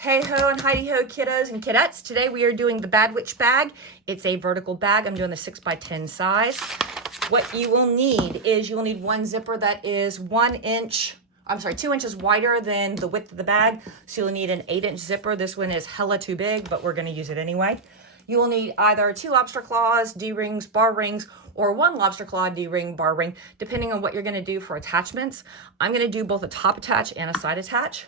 Hey ho and Heidi ho, kiddos and kiddettes. Today we are doing the Bad Witch bag. It's a vertical bag. I'm doing the 6x10 size. What you will need is you will need one zipper that is 2 inches wider than the width of the bag. So you'll need an 8-inch zipper. This one is hella too big, but we're going to use it anyway. You will need either 2 lobster claws, D-rings, bar rings, or 1 lobster claw, D-ring, bar ring, depending on what you're going to do for attachments. I'm going to do both a top attach and a side attach,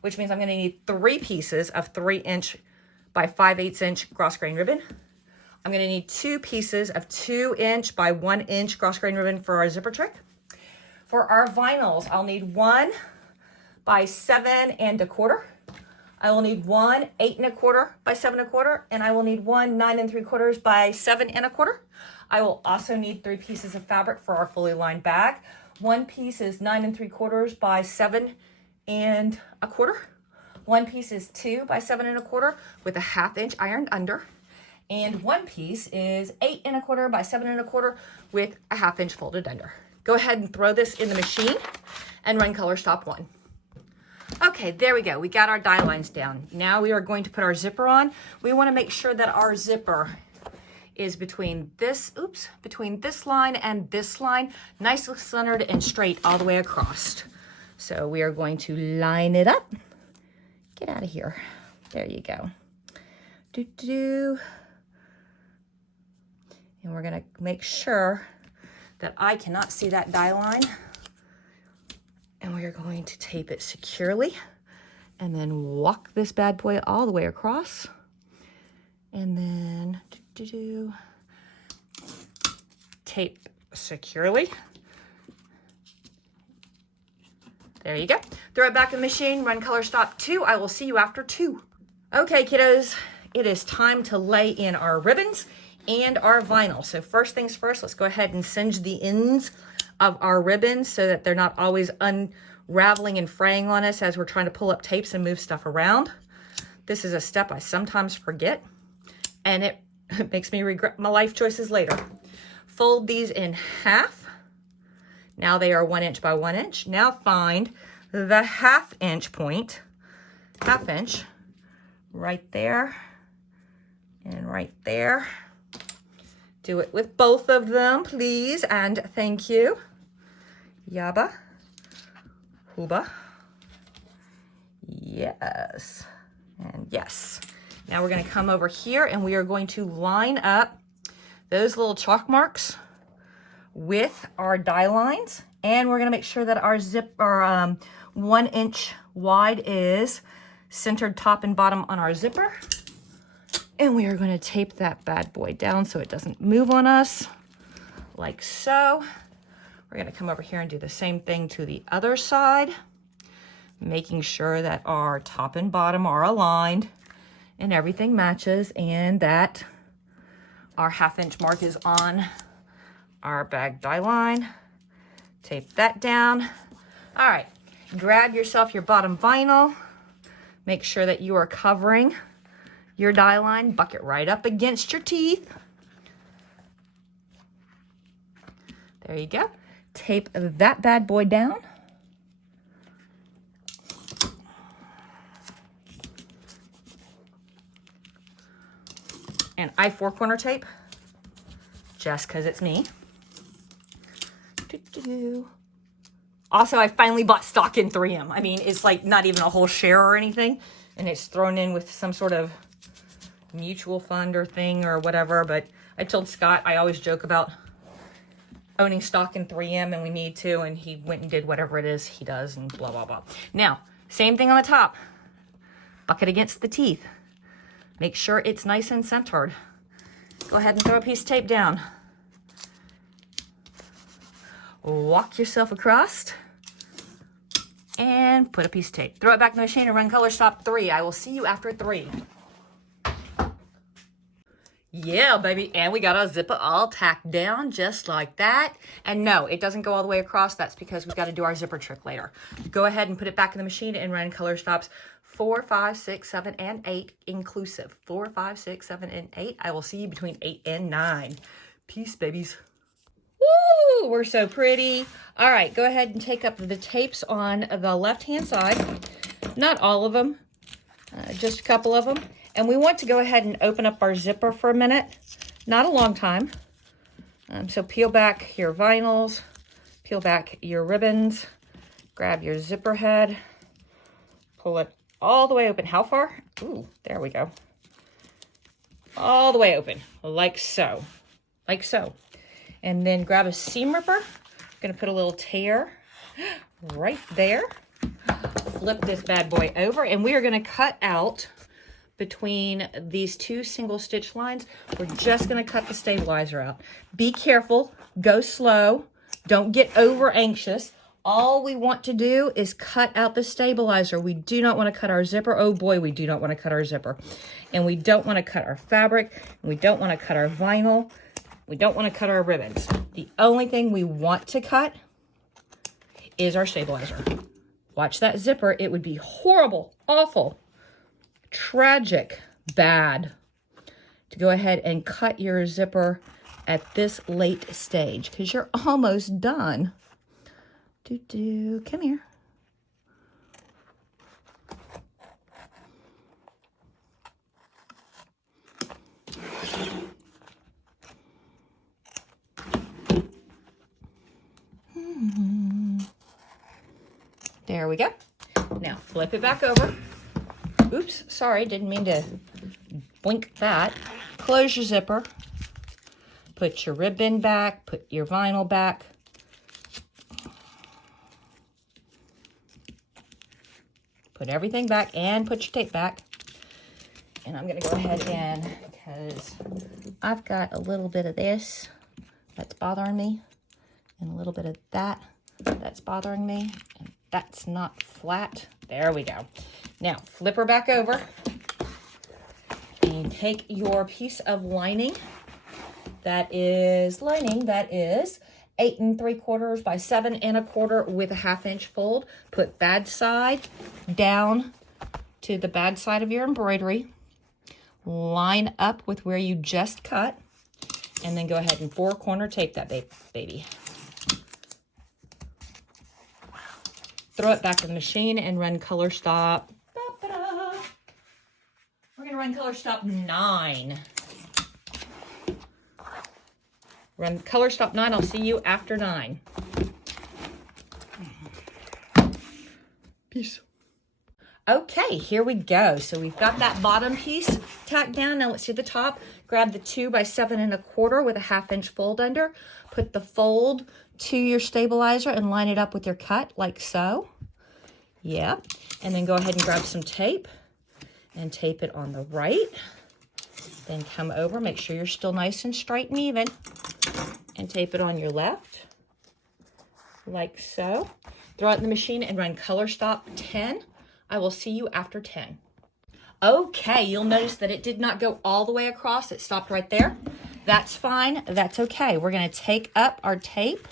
which means I'm going to need 3 pieces of 3-inch by 5/8 inch cross grain ribbon. I'm going to need 2 pieces of 2-inch by 1-inch cross grain ribbon for our zipper trick. For our vinyls, I'll need 1 by 7 1/4. I will need 1 8 1/4 by 7 1/4, and I will need 1 9 3/4 by 7 1/4. I will also need 3 pieces of fabric for our fully lined bag. One piece is 9 3/4 by 7 1/4. One piece is 2 by 7 1/4 with a 1/2 inch ironed under. And one piece is 8 1/4 by 7 1/4 with a 1/2 inch folded under. Go ahead and throw this in the machine and run color stop 1. Okay, there we go. We got our die lines down. Now we are going to put our zipper on. We want to make sure that our zipper is between this line and this line, nicely centered and straight all the way across. So we are going to line it up. Get out of here. There you go. And we're going to make sure that I cannot see that die line. And we are going to tape it securely and then walk this bad boy all the way across. And then tape securely. There you go. Throw it back in the machine, run color stop 2. I will see you after 2. Okay, kiddos, it is time to lay in our ribbons and our vinyl. So first things first, let's go ahead and singe the ends of our ribbons so that they're not always unraveling and fraying on us as we're trying to pull up tapes and move stuff around. This is a step I sometimes forget, and it makes me regret my life choices later. Fold these in half. Now they are 1 inch by 1 inch. Now find the 1/2 inch point, 1/2 inch, right there and right there. Do it with both of them, please, and thank you. Yabba, hooba, yes, and yes. Now we're going to come over here and we are going to line up those little chalk marks with our die lines, and we're going to make sure that our 1 inch wide is centered top and bottom on our zipper. And we are going to tape that bad boy down so it doesn't move on us, like so. We're going to come over here and do the same thing to the other side, making sure that our top and bottom are aligned and everything matches, and that our 1/2 inch mark is on our bag die line. Tape that down. All right, grab yourself your bottom vinyl. Make sure that you are covering your die line. Buck it right up against your teeth. There you go. Tape that bad boy down. And I 4-corner tape, just because it's me. Also, I finally bought stock in 3M. I mean, it's like not even a whole share or anything, and it's thrown in with some sort of mutual fund or thing or whatever. But I told Scott, I always joke about owning stock in 3M, and we need to, and he went and did whatever it is he does, and blah, blah, blah. Now, same thing on the top. Buck it against the teeth. Make sure it's nice and centered. Go ahead and throw a piece of tape down. Walk yourself across and put a piece of tape. Throw it back in the machine and run color stop 3. I will see you after 3. Yeah, baby. And we got our zipper all tacked down just like that. And no, it doesn't go all the way across. That's because we've got to do our zipper trick later. Go ahead and put it back in the machine and run color stops 4, 5, 6, 7, and 8 inclusive. 4, 5, 6, 7, and 8. I will see you between 8 and 9. Peace, babies. Woo! We're so pretty. All right, go ahead and take up the tapes on the left-hand side. Not all of them. just a couple of them. And we want to go ahead and open up our zipper for a minute. Not a long time. So peel back your vinyls, peel back your ribbons, grab your zipper head, pull it all the way open. How far? Ooh, there we go. All the way open, like so, like so. And then grab a seam ripper. I'm gonna put a little tear right there. Flip this bad boy over, and we are gonna cut out between these two single stitch lines. We're just gonna cut the stabilizer out. Be careful, go slow, don't get over anxious. All we want to do is cut out the stabilizer. We do not want to cut our zipper. Oh boy, we do not want to cut our zipper. And we don't want to cut our fabric. And we don't want to cut our vinyl. We don't want to cut our ribbons. The only thing we want to cut is our stabilizer. Watch that zipper. It would be horrible, awful, tragic, bad to go ahead and cut your zipper at this late stage because you're almost done. Come here. There we go. Now flip it back over. Oops, sorry, didn't mean to blink that. Close your zipper. Put your ribbon back, put your vinyl back. Put everything back and put your tape back. And I'm gonna go ahead and, because I've got a little bit of this that's bothering me, and a little bit of that that's bothering me, and that's not flat. There we go. Now flip her back over and take your piece of lining that is 8 3/4 by 7 1/4 with a 1/2 inch fold. Put bad side down to the bad side of your embroidery. Line up with where you just cut, and then go ahead and 4-corner tape that baby. Throw it back in the machine and run color stop. We're gonna run color stop 9. Run color stop 9. I'll see you after 9. Peace. Okay, here we go. So we've got that bottom piece tacked down. Now let's do the top. Grab the 2 by 7 1/4 with a 1/2 inch fold under. Put the fold to your stabilizer and line it up with your cut like so. Yeah. And then go ahead and grab some tape and tape it on the right. Then come over, make sure you're still nice and straight and even, and tape it on your left, like so. Throw it in the machine and run color stop 10. I will see you after 10. Okay, you'll notice that it did not go all the way across. It stopped right there. That's fine, that's okay. We're gonna take up our tape.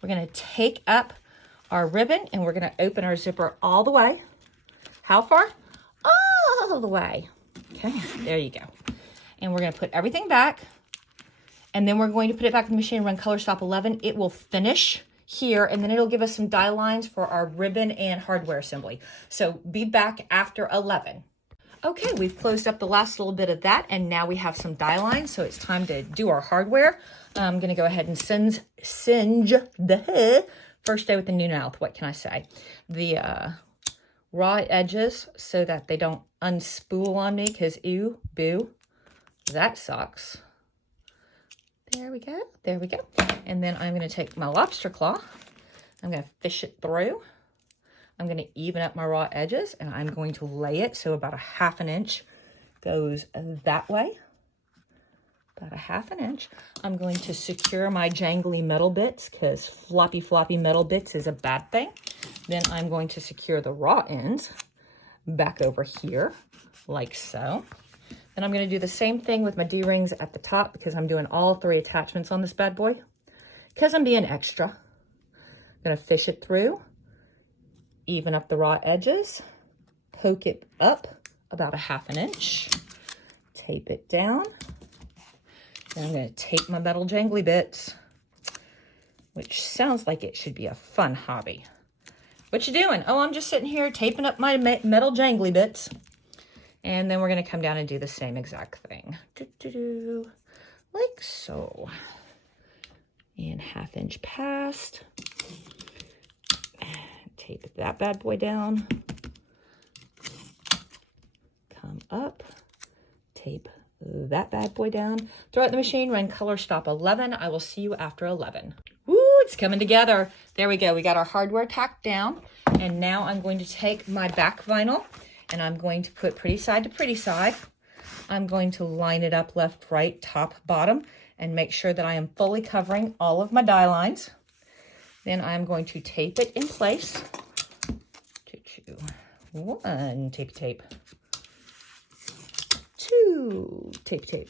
We're gonna take up our ribbon, and we're gonna open our zipper all the way. How far? All the way. Okay, there you go. And we're gonna put everything back, and then we're going to put it back in the machine and run color stop 11. It will finish here, and then it'll give us some die lines for our ribbon and hardware assembly. So be back after 11. Okay, we've closed up the last little bit of that, and now we have some die lines, so it's time to do our hardware. I'm gonna go ahead and singe the first day with the new mouth. What can I say? The raw edges so that they don't unspool on me, because ew, boo, that sucks. There we go, there we go. And then I'm gonna take my lobster claw, I'm gonna fish it through. I'm gonna even up my raw edges, and I'm going to lay it so about a 1/2 inch goes that way. About a 1/2 inch. I'm going to secure my jangly metal bits, because floppy metal bits is a bad thing. Then I'm going to secure the raw ends back over here, like so. Then I'm going to do the same thing with my D-rings at the top, because I'm doing all 3 attachments on this bad boy, because I'm being extra. I'm going to fish it through, even up the raw edges, poke it up about a 1/2 inch, tape it down. Then I'm going to tape my metal jangly bits, which sounds like it should be a fun hobby. What you doing? Oh, I'm just sitting here taping up my metal jangly bits. And then we're going to come down and do the same exact thing. Like so. And 1/2 inch past. Tape that bad boy down. Come up. Tape that bad boy down. Throw it in the machine, run color stop 11. I will see you after 11. Woo, it's coming together. There we go. We got our hardware tacked down. And now I'm going to take my back vinyl and I'm going to put pretty side to pretty side. I'm going to line it up left, right, top, bottom, and make sure that I am fully covering all of my die lines. Then I'm going to tape it in place. 1, tape. 2, tape.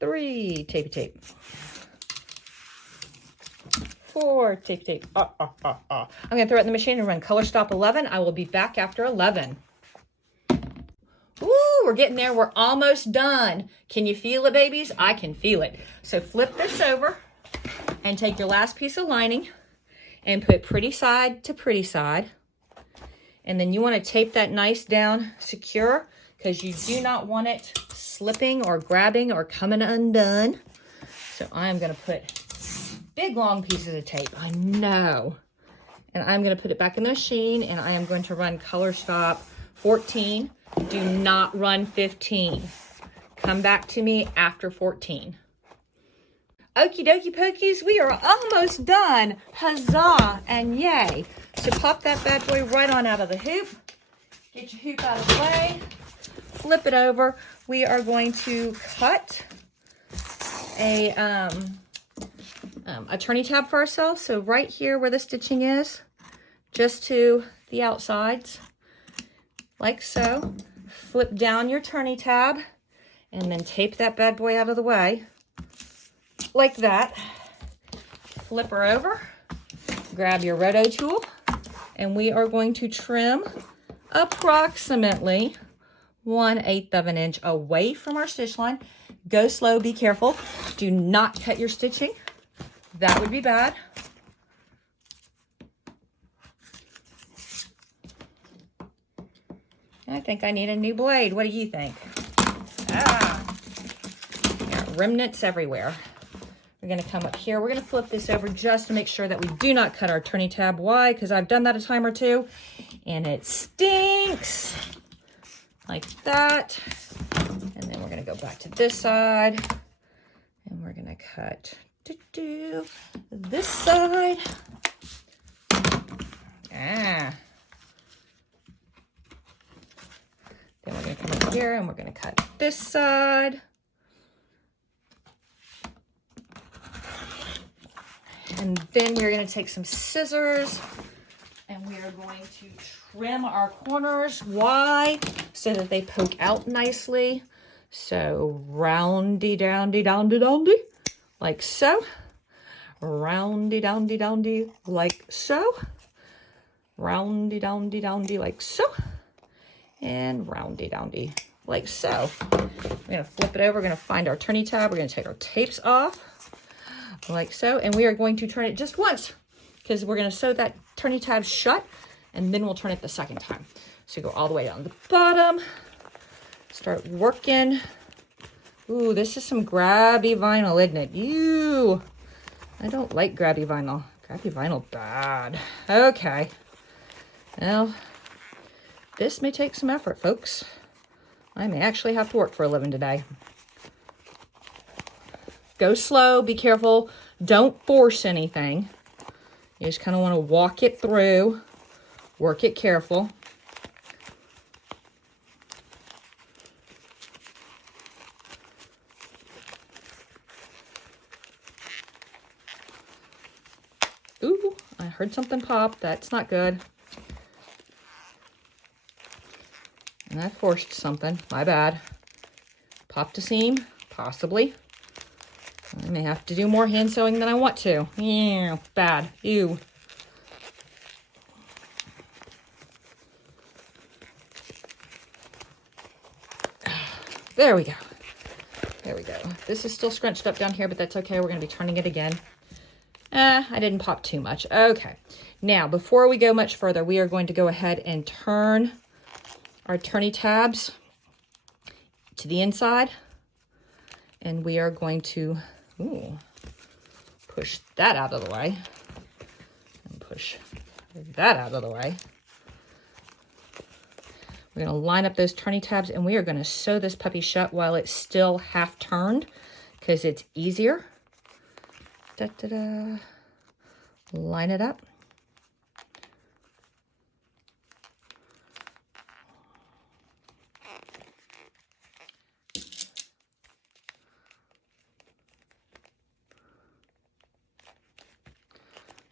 3, tape. 4, tape. I'm going to throw it in the machine and run color stop 11. I will be back after 11. Ooh, we're getting there. We're almost done. Can you feel it, babies? I can feel it. So flip this over and take your last piece of lining and put pretty side to pretty side. And then you want to tape that nice down secure because you do not want it slipping or grabbing or coming undone. So I'm going to put big long pieces of tape. I know. And I'm going to put it back in the machine and I am going to run color stop 14. Do not run 15. Come back to me after 14. Okie dokie pokies, we are almost done. Huzzah and yay. So pop that bad boy right on out of the hoop. Get your hoop out of the way. Flip it over. We are going to cut a turning tab for ourselves. So right here where the stitching is, just to the outsides, like so. Flip down your turning tab and then tape that bad boy out of the way, like that. Flip her over, grab your roto tool, and we are going to trim approximately 1/8 of an inch away from our stitch line. Go slow, be careful. Do not cut your stitching. That would be bad. I think I need a new blade. What do you think? Got remnants everywhere. We're going to come up here. We're going to flip this over just to make sure that we do not cut our turning tab. Why? Because I've done that a time or two and it stinks. Like that. And then we're going to go back to this side and we're going to cut this side. Then we're going to come up here and we're going to cut this side. And then we're going to take some scissors and we are going to trim our corners. Why? So that they poke out nicely. So roundy-downdy-downdy-downdy, like so. Roundy-downdy-downdy, like so. Roundy-downdy-downdy, like so. And roundy-downdy, like so. We're going to flip it over. We're going to find our turning tab. We're going to take our tapes off, like so. And we are going to turn it just once because we're going to sew that turning tab shut and then we'll turn it the second time. So go all the way down to the bottom. Start working. Ooh, this is some grabby vinyl, isn't it? Ew. I don't like grabby vinyl. Grabby vinyl, bad. Okay. Well, this may take some effort, folks. I may actually have to work for a living today. Go slow, be careful. Don't force anything. You just kind of want to walk it through, work it careful. Ooh, I heard something pop. That's not good. And I forced something. My bad. Popped a seam? Possibly. I may have to do more hand sewing than I want to. Yeah, bad. Ew. There we go. There we go. This is still scrunched up down here, but that's okay. We're going to be turning it again. I didn't pop too much. Okay. Now, before we go much further, we are going to go ahead and turn our turny tabs to the inside. And we are going to push that out of the way. And push that out of the way. We're going to line up those turny tabs, and we are going to sew this puppy shut while it's still half turned, because it's easier. Da-da-da. Line it up.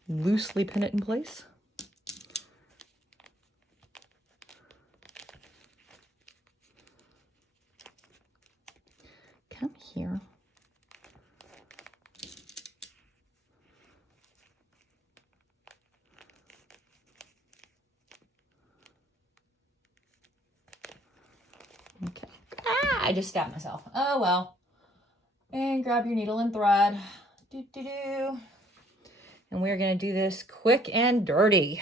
Loosely pin it in place. Come here. Okay. I just stabbed myself. Oh well. And grab your needle and thread. Do-do-do. And we're going to do this quick and dirty,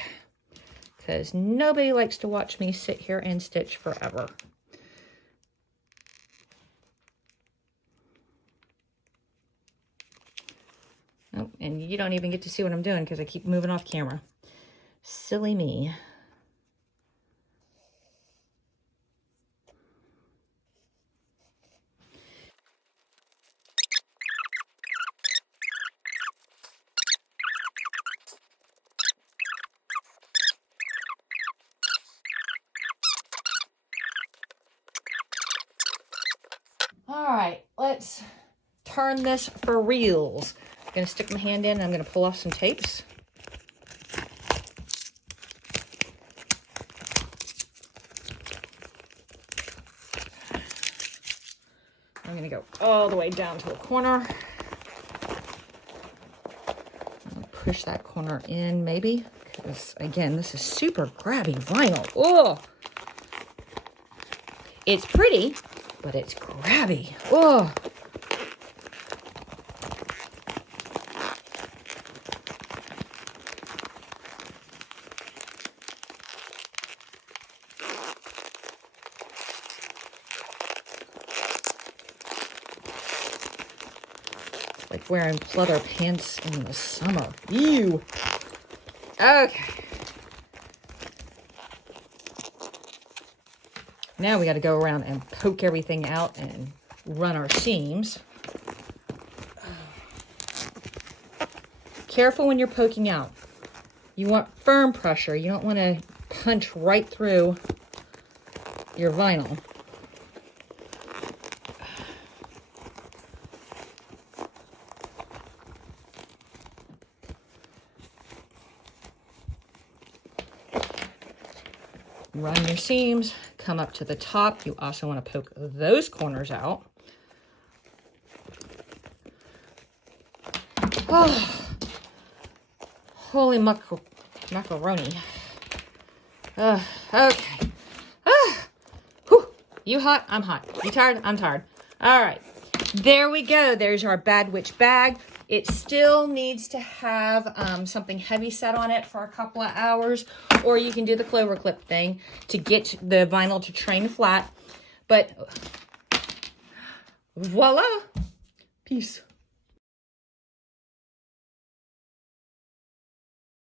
because nobody likes to watch me sit here and stitch forever. Oh, and you don't even get to see what I'm doing because I keep moving off camera. Silly me. All right, let's turn this for reals. I'm gonna stick my hand in and I'm gonna pull off some tapes. I'm gonna go all the way down to the corner. Push that corner in maybe, because again, this is super grabby vinyl. Oh, it's pretty, but it's grabby. Oh. It's like wearing pleather pants in the summer. Ew. Okay. Now we got to go around and poke everything out and run our seams. Careful when you're poking out. You want firm pressure. You don't want to punch right through your vinyl. Run your seams, come up to the top. You also want to poke those corners out. Oh, holy macaroni. Okay. Whew. You hot? I'm hot. You tired? I'm tired. All right. There we go. There's our Bad Witch bag. It still needs to have something heavy set on it for a couple of hours, or you can do the clover clip thing to get the vinyl to train flat. But voila. Peace.